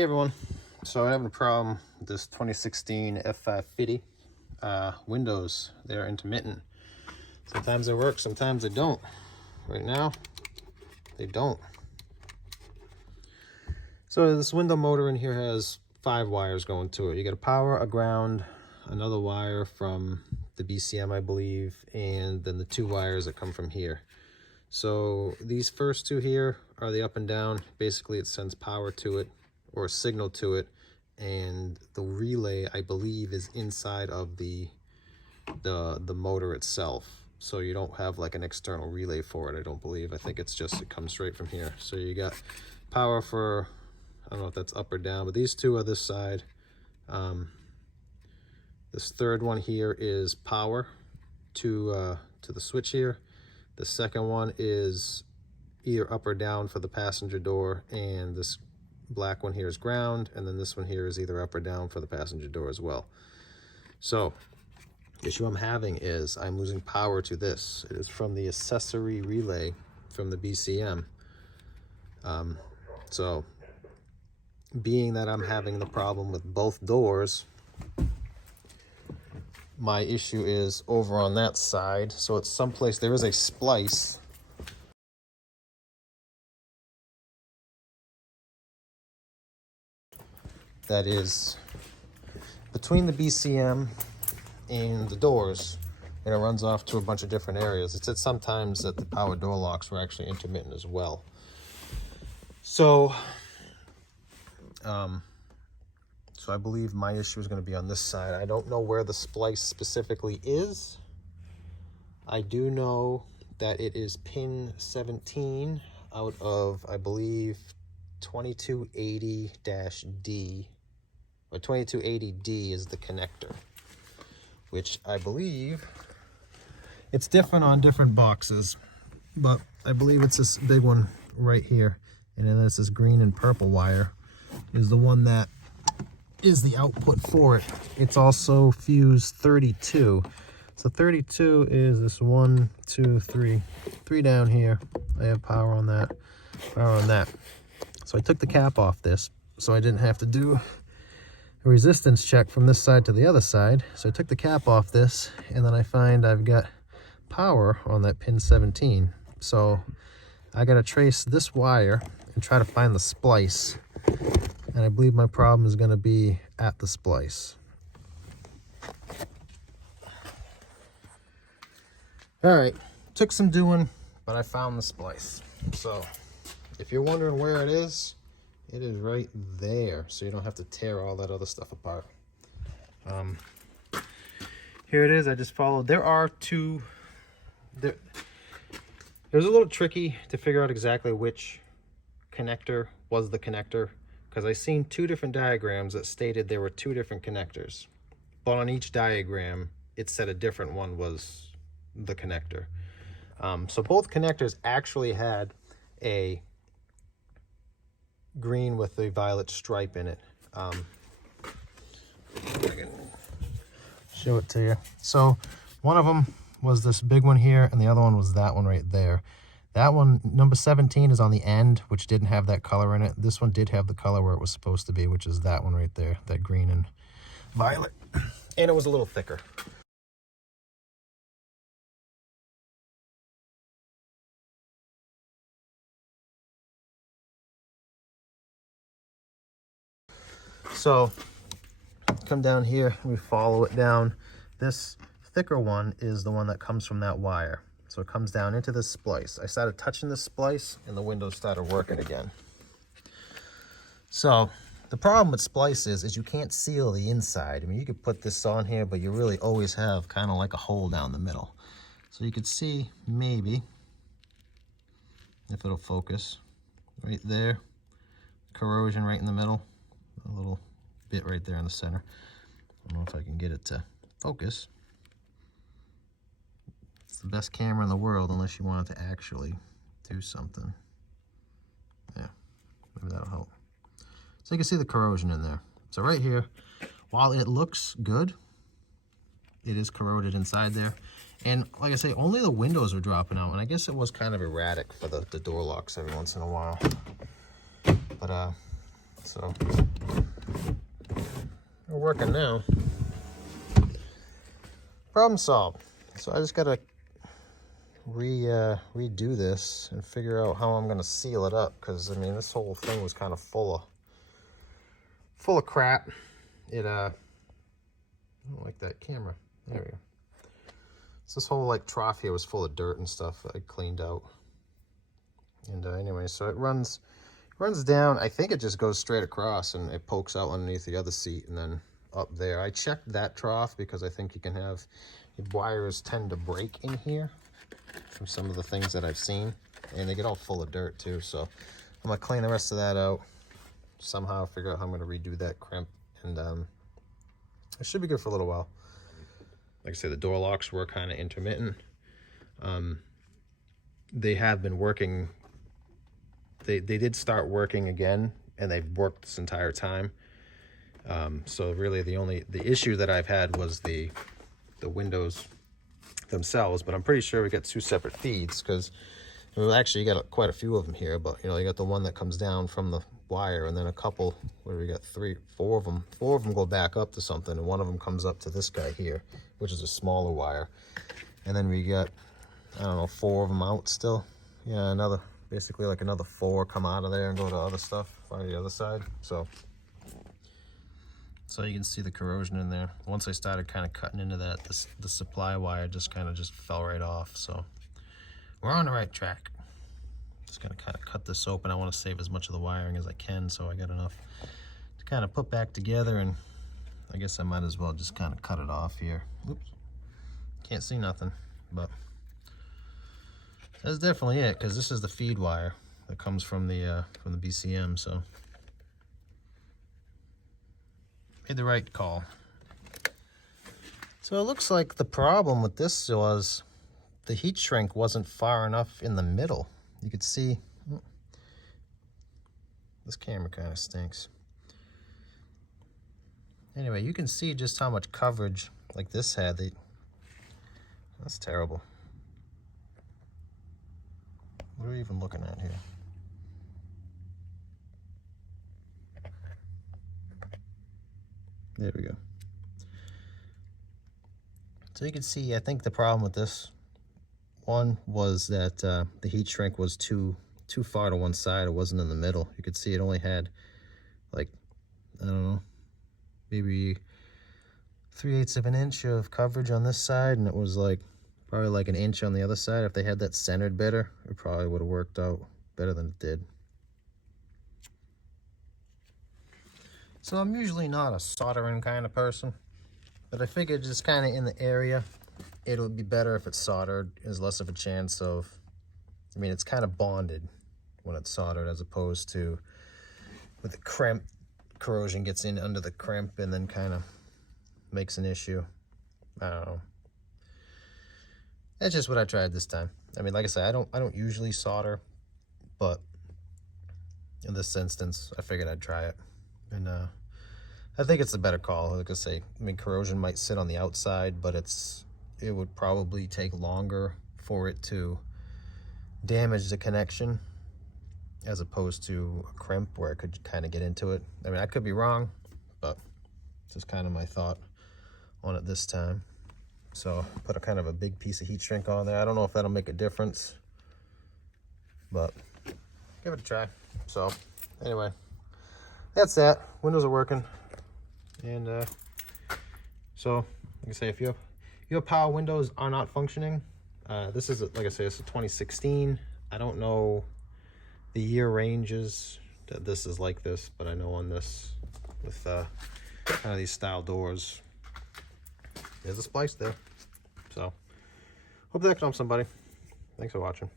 Hey everyone, so I'm having a problem with this 2016 F550 windows. They're intermittent. Sometimes they work, sometimes they don't. Right now, they don't. So this window motor in here has 5 wires going to it. You got a power, a ground, another wire from the BCM, I believe, and then the 2 wires that come from here. So these first 2 here are the up and down. Basically, it sends power to it, or a signal to it, and the relay, I believe, is inside of the motor itself. So you don't have like an external relay for it, I don't believe. I think it's just, it comes straight from here. So you got power for, I don't know if that's up or down, but these 2 are this side. This third one here is power to the switch here. The second one is either up or down for the passenger door, and this black one here is ground, and then this one here is either up or down for the passenger door as well. So the issue I'm having is I'm losing power to this. It is from the accessory relay from the BCM. So being that I'm having the problem with both doors, my issue is over on that side. So it's someplace, there is a splice that is between the BCM and the doors, and it runs off to a bunch of different areas. It said sometimes that the power door locks were actually intermittent as well. So I believe my issue is going to be on this side. I don't know where the splice specifically is. I do know that it is pin 17 out of, I believe, 2280-D, or 2280D is the connector, which I believe it's different on different boxes, but I believe it's this big one right here, and then there's this green and purple wire is the one that is the output for it. It's also fuse 32. So 32 is this 1, 2, 3 down here. I have power on that, power on that. So I took the cap off this so I didn't have to do a resistance check from this side to the other side. So I took the cap off this, and then I find I've got power on that pin 17. So I got to trace this wire and try to find the splice. And I believe my problem is going to be at the splice. All right, took some doing, but I found the splice. So if you're wondering where it is right there. So you don't have to tear all that other stuff apart. Here it is. I just followed. There are 2. It was a little tricky to figure out exactly which connector was the connector, because I seen 2 different diagrams that stated there were 2 different connectors, but on each diagram it said a different one was the connector. So both connectors actually had a green with a violet stripe in it. I can show it to you. So one of them was this big one here, and the other one was that one right there. That one, number 17, is on the end, which didn't have that color in it. This one did have the color where it was supposed to be, which is that one right there, that green and violet. And it was a little thicker. So come down here, we follow it down. This thicker one is the one that comes from that wire. So it comes down into this splice. I started touching this splice and the windows started working again. So the problem with splice is you can't seal the inside. I mean, you could put this on here, but you really always have kind of like a hole down the middle. So you could see, maybe, if it'll focus, right there, corrosion right in the middle, a little bit right there in the center. I don't know if I can get it to focus. It's the best camera in the world unless you want it to actually do something. Yeah, maybe that'll help. So you can see the corrosion in there. So right here, while it looks good, it is corroded inside there. And like I say, only the windows are dropping out, and I guess it was kind of erratic for the door locks every once in a while. But So we're working now. Problem solved. So I just gotta redo this and figure out how I'm gonna seal it up, because I mean this whole thing was kind of full of crap. It I don't like that camera. There we go. So this whole like trough here was full of dirt and stuff that I cleaned out. And anyway, so it runs down. I think it just goes straight across and it pokes out underneath the other seat and then up there. I checked that trough because I think you can have wires tend to break in here from some of the things that I've seen, and they get all full of dirt too. So I'm gonna clean the rest of that out somehow, figure out how I'm gonna redo that crimp, and it should be good for a little while. Like I said, the door locks were kind of intermittent. They have been working. They did start working again, and they've worked this entire time. So really the issue that I've had was the windows themselves, but I'm pretty sure we got two separate feeds, because well, actually you got quite a few of them here, but you know, you got the one that comes down from the wire, and then a couple, where we got four of them go back up to something, and one of them comes up to this guy here, which is a smaller wire. And then we got, I don't know, 4 of them out still. Yeah, basically like another 4 come out of there and go to other stuff on the other side. So you can see the corrosion in there. Once I started kind of cutting into that, the supply wire just fell right off. So we're on the right track. Just gonna kind of cut this open. I want to save as much of the wiring as I can, so I got enough to kind of put back together, and I guess I might as well just kind of cut it off here. Oops, can't see nothing, but that's definitely it, because this is the feed wire that comes from the BCM. So made the right call. So it looks like the problem with this was the heat shrink wasn't far enough in the middle. You could see, this camera kind of stinks. Anyway, you can see just how much coverage like this had. That's terrible. What are we even looking at here? There we go. So you can see, I think the problem with this one was that the heat shrink was too far to one side. It wasn't in the middle. You could see it only had like, I don't know, maybe 3/8 of an inch of coverage on this side, and it was like probably like an inch on the other side. If they had that centered better, it probably would have worked out better than it did. So I'm usually not a soldering kind of person, but I figured just kind of in the area, it'll be better if it's soldered. There's less of a chance of, I mean, it's kind of bonded when it's soldered, as opposed to with the crimp, corrosion gets in under the crimp and then kind of makes an issue. I don't know. That's just what I tried this time. I mean, like I said, I don't usually solder, but in this instance, I figured I'd try it. And I think it's a better call. Like I say, I mean, corrosion might sit on the outside, but it would probably take longer for it to damage the connection, as opposed to a crimp where I could kind of get into it. I mean, I could be wrong, but it's just kind of my thought on it this time. So put a kind of a big piece of heat shrink on there. I don't know if that'll make a difference, but give it a try. So anyway, that's that. Windows are working. And so like I say, if your power windows are not functioning, this is, like I say, it's a 2016. I don't know the year ranges that this is like this, but I know on this, with kind of these style doors, there's a splice there. So hope that can help somebody. Thanks for watching.